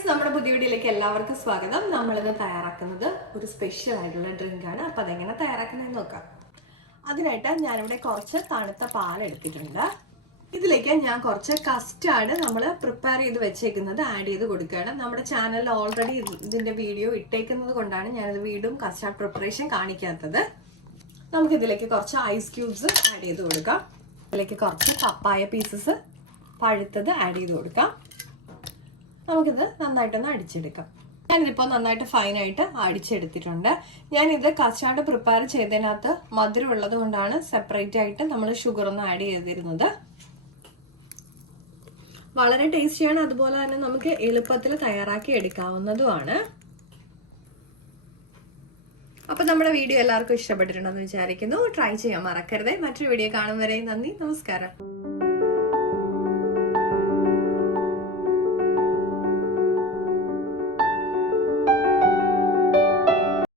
Friends, നമ്മുടെ പുതിയ വീഡിയോയിലേക്ക് എല്ലാവർക്കും സ്വാഗതം. നമ്മളിന്ന് തയ്യാറാക്കുന്നത് ഒരു സ്പെഷ്യൽ ആയിട്ടുള്ള ഡ്രിങ്ക് ആണ്. അപ്പോൾ അതെങ്ങനെ തയ്യാറാക്കുന്നതെന്ന് നോക്കാം. അതിനായിട്ട് ഞാനിവിടെ കുറച്ച് തണുത്ത പാൽ എടുത്തിട്ടുണ്ട്. ഇതിലേക്ക് ഞാൻ കുറച്ച് കസ്റ്റാർഡ് നമ്മൾ പ്രിപ്പയർ ചെയ്ത് വെച്ചേക്കുന്നത് ആഡ് ചെയ്ത് കൊടുക്കുകയാണ്. നമ്മുടെ ചാനലിൽ ഓൾറെഡി ഇതിന്റെ വീഡിയോ ഇട്ടേക്കുന്നത് കൊണ്ടാണ് ഞാനിത് വീണ്ടും കസ്റ്റാർഡ് പ്രിപ്പറേഷൻ കാണിക്കാത്തത്. നമുക്കിതിലേക്ക് കുറച്ച് ഐസ് ക്യൂബ്സ് ആഡ് ചെയ്ത് കൊടുക്കാം. ഇതിലേക്ക് കുറച്ച് പപ്പായ പീസസ് പഴുത്തത് ആഡ് ചെയ്ത് കൊടുക്കാം. നമുക്കിത് നന്നായിട്ടൊന്ന് അടിച്ചെടുക്കാം. ഞാനിതിപ്പോൾ നന്നായിട്ട് ഫൈനായിട്ട് അടിച്ചെടുത്തിട്ടുണ്ട്. ഞാനിത് കസ്റ്റാർഡ് പ്രിപ്പയർ ചെയ്തതിനകത്ത് മധുരം ഉള്ളത് കൊണ്ടാണ് സെപ്പറേറ്റ് ആയിട്ട് നമ്മൾ ഷുഗർ ഒന്ന് ആഡ് ചെയ്തിരുന്നത്. വളരെ ടേസ്റ്റിയാണ്, അതുപോലെ തന്നെ നമുക്ക് എളുപ്പത്തിൽ തയ്യാറാക്കി എടുക്കാവുന്നതുമാണ്. അപ്പൊ നമ്മുടെ വീഡിയോ എല്ലാവർക്കും ഇഷ്ടപ്പെട്ടിട്ടുണ്ടെന്ന് വിചാരിക്കുന്നു. ട്രൈ ചെയ്യാൻ മറക്കരുത്. മറ്റൊരു വീഡിയോ കാണും വരെ നന്ദി, നമസ്കാരം.